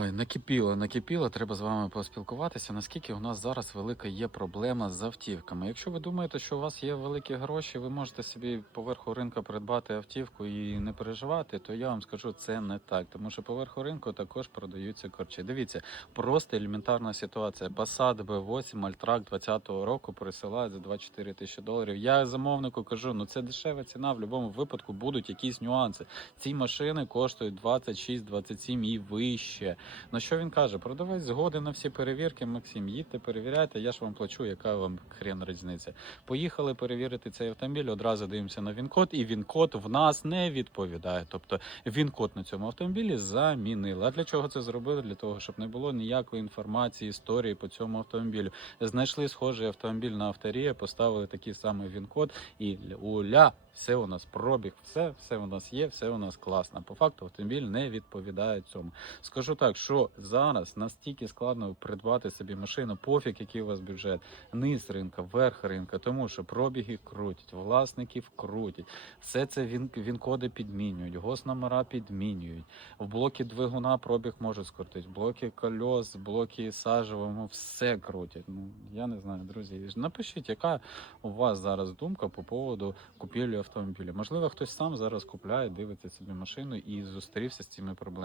Ой, накипіло, накипіло. Треба з вами поспілкуватися. Наскільки у нас зараз велика є проблема з автівками? Якщо ви думаєте, що у вас є великі гроші, ви можете собі поверху ринку придбати автівку і не переживати, то я вам скажу, це не так. Тому що поверху ринку також продаються корчі. Дивіться, просто елементарна ситуація. Passat B8 Альтрак 20-го року присилають за 24 тисячі доларів. Я замовнику кажу, ну це дешева ціна. В будь-якому випадку будуть якісь нюанси. Ці машини коштують 26, 27 і вище. На що він каже? Продавець згоден на всі перевірки. Максим, їдьте, перевіряйте, я ж вам плачу, яка вам хрен різниця. Поїхали перевірити цей автомобіль. Одразу дивимося на він-код, і він-код в нас не відповідає. Тобто він-код на цьому автомобілі замінили. А для чого це зробили? Для того, щоб не було ніякої інформації, історії по цьому автомобілю. Знайшли схожий автомобіль на авторія, поставили такий самий він-код, і уля, все у нас пробіг, все, все у нас є, все у нас класно. По факту автомобіль не відповідає цьому. Скажу так, що зараз настільки складно придбати собі машину, пофіг, який у вас бюджет, низ ринка, верх ринка, тому що пробіги крутять, власників крутять. Все це він, він-коди підмінюють, госномера підмінюють. В блокі двигуна пробіг може скрутити, в блокі кольос, в блокі сажевому все крутять. Ну я не знаю, друзі. Напишіть, яка у вас зараз думка по поводу купівлі автомобіля. Можливо, хтось сам зараз купляє, дивиться собі машину і зустрівся з цими проблемами.